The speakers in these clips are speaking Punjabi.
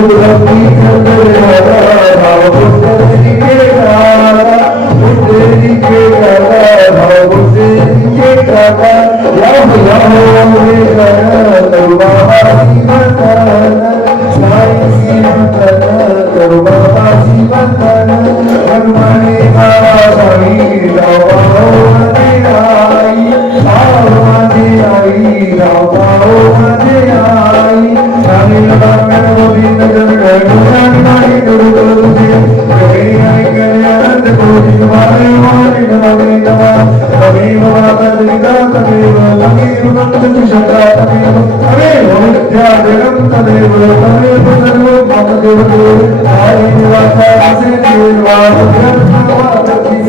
ربك ربك ربك తదేవ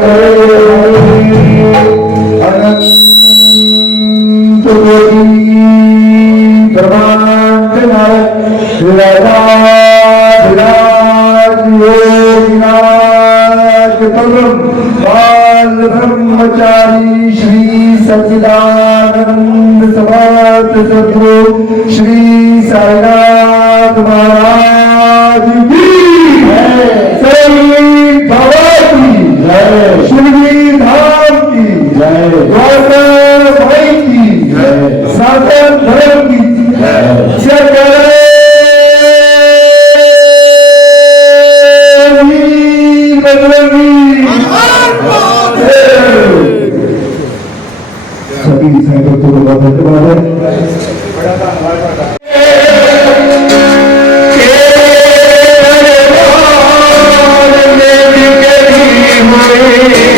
Amen. away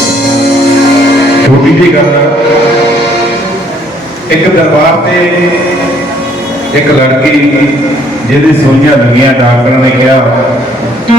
ਛੋਟੀ ਜਿਹੀ ਗੱਲ ਆ। ਇੱਕ ਦਰਬਾਰ ਤੇ ਇੱਕ ਲੜਕੀ ਜਿਹਦੇ ਸੋਈਆਂ ਲੱਗੀਆਂ ਡਾਕਟਰ ਨੇ ਕਿਹਾ। ਨਾ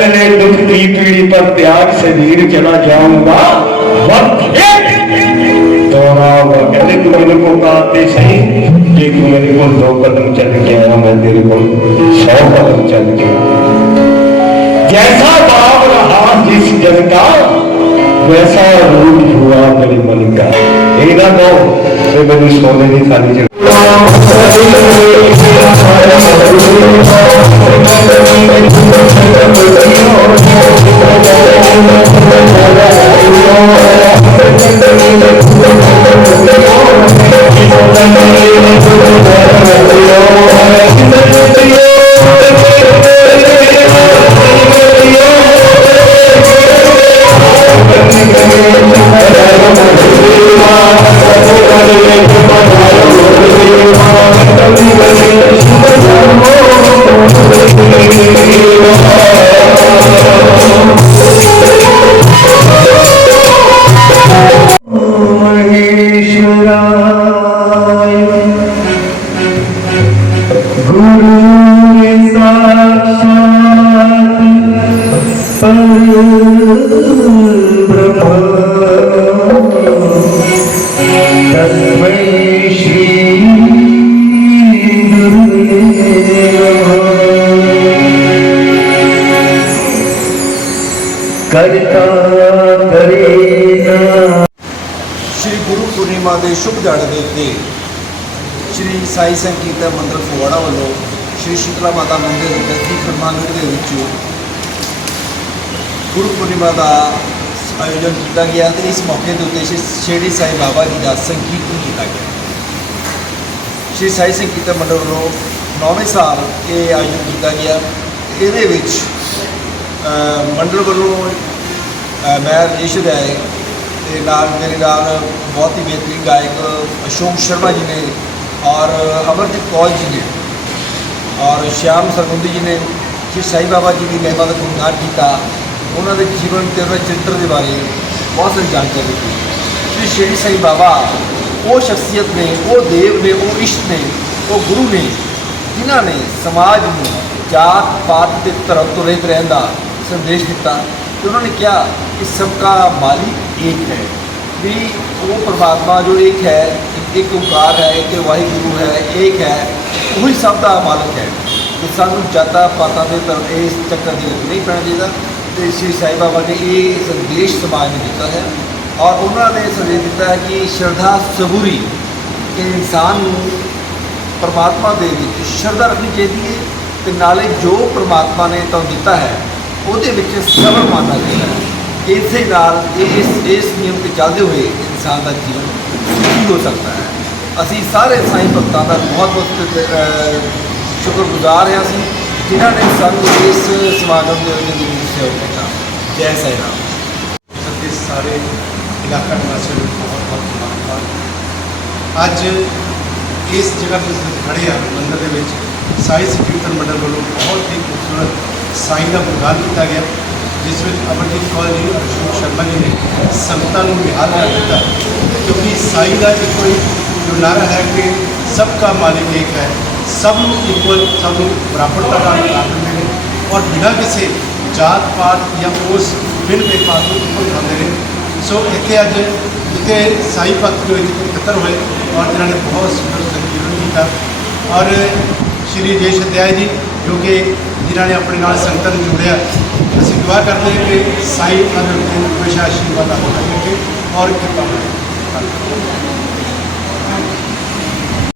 पहले दुख की पीढ़ी पर त्याग शरीर चला जाऊँगा। कहते तू मेरे को कहते सही। मेरे को दो कदम चल के आया मैं तेरे को सौ कदम चल के। जैसा रहा जिस जन का, वैसा रूप हुआ मेरे मन का। ना कहो मेरी सोने की खाली जगह ਕਰਤਾ ਕਰੇ ਨਾ ਸ਼੍ਰੀ ਗੁਰੂ ਪੂਰਨਿਮਾ ਦੇ ਸ਼ੁਭ ਸਾਈ ਸੰਕੀਰਤਨ ਮੰਦਰ ਫਗਵਾੜਾ ਵੱਲੋਂ ਸ਼੍ਰੀ ਸ਼ੀਤਲਾ ਮਾਤਾ ਮੰਦਿਰ ਦਸਤੀ ਖਰਮਾਂਗੜ ਦੇ ਵਿੱਚ ਗੁਰੂ ਪੂਰਨਿਮਾ ਦਾ ਆਯੋਜਨ ਕੀਤਾ ਗਿਆ ਤੇ ਇਸ ਮੌਕੇ ਦੇ ਉੱਤੇ ਸ਼੍ਰੀ ਸ਼ਿਰਡੀ ਸਾਈ ਬਾਬਾ ਜੀ ਦਾ ਸੰਕੀਰਤਨ ਕੀਤਾ ਗਿਆ। ਸ਼੍ਰੀ ਸਾਈ ਸੰਕੀਰਤਨ ਮੰਡਲ ਵੱਲੋਂ ਨੌਵੇਂ ਸਾਲ ਇਹ ਆਯੋਜਨ ਕੀਤਾ ਗਿਆ। ਇਹਦੇ ਵਿੱਚ ਮੰਡਲ ਵੱਲੋਂ ਮੈਂ ਰਜੇਸ਼ ਰਾਏ ਤੇ ਨਾਲ ਮੇਰੇ ਨਾਲ ਬਹੁਤ ਹੀ ਬਿਹਤਰੀਨ ਗਾਇਕ ਅਸ਼ੋਕ ਸ਼ਰਮਾ ਜੀ ਨੇ ਔਰ ਅਮਰਦੀਪ ਕੌਰ ਜੀ ਨੇ ਔਰ ਸ਼ਿਆਮ ਸਰਗੁੰਦੀ ਜੀ ਨੇ, ਸ਼੍ਰੀ ਸਾਈ ਬਾਬਾ ਜੀ ਦੀ ਮਹਿਮਾ ਦਾ ਗੁਣਗਾਨ ਕੀਤਾ। ਉਹਨਾਂ ਦੇ ਜੀਵਨ ਤੇ ਉਹਨਾਂ ਦੇ ਚਰਿੱਤਰ ਦੇ ਬਾਰੇ ਬਹੁਤ ਸਾਰੀ ਜਾਣਕਾਰੀ ਦਿੱਤੀ। ਸ਼੍ਰੀ ਸ਼੍ਰੀ ਸਾਈ ਬਾਬਾ, ਉਹ ਸ਼ਖਸੀਅਤ ਨੇ, ਉਹ ਦੇਵ ਨੇ, ਉਹ ਇਸ਼ਟ ਨੇ, ਉਹ ਗੁਰੂ ਨੇ, ਜਿਨ੍ਹਾਂ ਨੇ ਸਮਾਜ ਨੂੰ ਜਾਤ, ਪਾਤ ਤੇ ਧਰਮ ਤੋਂ ਰਹਿਤ ਰਹਿਣ ਦਾ ਸੰਦੇਸ਼ ਦਿੱਤਾ ਤੇ ਉਹਨਾਂ ਨੇ ਕਿਹਾ ਕਿ ਸਭ ਦਾ ਮਾਲਿਕ ਇੱਕ ਹੈ। ਵੀ ਉਹ ਪਰਮਾਤਮਾ ਜੋ ਇੱਕ ਹੈ, ਇੱਕ ਓਂਕਾਰ ਹੈ, ਇੱਕ ਵਾਹਿਗੁਰੂ ਹੈ, ਇੱਕ ਹੈ, ਉਹੀ ਸਭ ਦਾ ਮਾਲਕ ਹੈ। ਤੇ ਸਾਨੂੰ ਜਾਤਾਂ ਪਾਤਾਂ ਦੇ ਤਰ੍ਹਾਂ ਇਸ ਚੱਕਰ ਦੇ ਵਿੱਚ ਨਹੀਂ ਪੈਣਾ ਚਾਹੀਦਾ। ਤੇ ਸ਼੍ਰੀ ਸਾਈ ਬਾਬਾ ਨੇ ਇਹ ਸੰਦੇਸ਼ ਸਮਾਜ ਨੂੰ ਦਿੱਤਾ ਹੈ। ਔਰ ਉਹਨਾਂ ਨੇ ਸੰਦੇਸ਼ ਦਿੱਤਾ ਹੈ ਕਿ ਸ਼ਰਧਾ ਸਬੂਰੀ ਕਿ ਇਨਸਾਨ ਨੂੰ ਪਰਮਾਤਮਾ ਦੇ ਵਿੱਚ ਸ਼ਰਧਾ ਰੱਖਣੀ ਚਾਹੀਦੀ ਹੈ। ਤੇ ਨਾਲੇ ਜੋ ਪਰਮਾਤਮਾ ਨੇ ਤੁਹਾਨੂੰ ਦਿੱਤਾ ਹੈ, ਉਹਦੇ ਵਿੱਚ ਸਬਰ ਮਾਨਣਾ ਚਾਹੀਦਾ ਹੈ। ਇਸੇ ਨਾਲ ਇਸ ਇਸ ਨਿਯਮ ਤੇ ਚੱਲਦੇ ਹੋਏ ਇਨਸਾਨ ਦਾ ਜੀਵਨ ਸੁਖੀ ਹੋ ਸਕਦਾ ਹੈ। ਅਸੀਂ ਸਾਰੇ ਸਾਈਂ ਭਗਤਾਂ ਦਾ ਬਹੁਤ ਬਹੁਤ ਸ਼ੁਕਰਗੁਜ਼ਾਰ ਹਾਂ ਅਸੀਂ, ਜਿਨ੍ਹਾਂ ਨੇ ਸਾਨੂੰ ਇਸ ਸਮਾਗਮ ਦੇ ਵਿੱਚ ਸਹਿਯੋਗ ਦਿੱਤਾ। ਜੈ ਸਾਈ ਰਾਮ। ਅਤੇ ਸਾਰੇ ਇਲਾਕਾ ਨਿਵਾਸੀਆਂ ਨੂੰ ਬਹੁਤ ਬਹੁਤ ਧੰਨਵਾਦ ਅੱਜ ਇਸ ਜਗ੍ਹਾ ਤੇ ਅਸੀਂ ਖੜੇ ਆ ਮੰਦਰ ਦੇ ਵਿੱਚ। ਸਾਈ ਸੰਕੀਰਤਨ ਮੰਡਲ ਵੱਲੋਂ ਬਹੁਤ ਹੀ ਖੂਬਸੂਰਤ ਸਾਈਂ ਦਾ ਗੁਣਗਾਨ ਕੀਤਾ ਗਿਆ। ਜਿਸ ਵਿੱਚ ਅਮਰਜੀਤ ਕੌਰ ਜੀ ਅਸ਼ੋਕ ਸ਼ਰਮਾ ਜੀ ਨੇ ਸੰਗਤਾਂ ਨੂੰ ਬਿਹਾਰ ਕਰ ਦਿੱਤਾ। ਕਿਉਂਕਿ ਸਾਈ ਦਾ ਇੱਕੋ ਹੀ ਜੋ ਨਾਰਾ ਹੈ ਕਿ ਸਭ ਦਾ ਮਾਲਿਕ ਇੱਕ ਹੈ, ਸਭ ਨੂੰ ਇਕੁਅਲ ਸਭ ਨੂੰ ਬਰਾਬਰਤਾ ਦਾ ਅਧਿਕਾਰ ਦਿੰਦੇ ਨੇ ਔਰ ਬਿਨਾਂ ਕਿਸੇ ਜਾਤ ਪਾਤ ਜਾਂ ਉਸ ਬਿਨ ਭੇਦਭਾਵ ਤੋਂ ਇੱਕੋ ਜਾਂਦੇ ਨੇ। ਸੋ ਇੱਥੇ ਅੱਜ ਇੱਥੇ ਸਾਈ ਭਗਤ ਜੋ ਇਕੱਤਰ ਹੋਏ ਔਰ ਜਿਨ੍ਹਾਂ ਨੇ ਬਹੁਤ ਸੁੰਦਰ ਸੰਕੀਰਣ ਕੀਤਾ। ਔਰ ਸ਼੍ਰੀ ਜੇਸ਼ ਅਧਿਆਇ ਜੀ, ਜੋ ਕਿ ਜਿਨ੍ਹਾਂ ਨੇ ਆਪਣੇ ਨਾਲ ਸੰਗਤਾਂ ਨੂੰ ਜੋੜਿਆ ਅਸੀਂ ਦੁਆ ਕਰਦੇ ਹਾਂ ਕਿ ਸਾਈ ਉਹਨਾਂ ਦੇ ਉੱਤੇ ਹਮੇਸ਼ਾ ਆਸ਼ੀਰਵਾਦ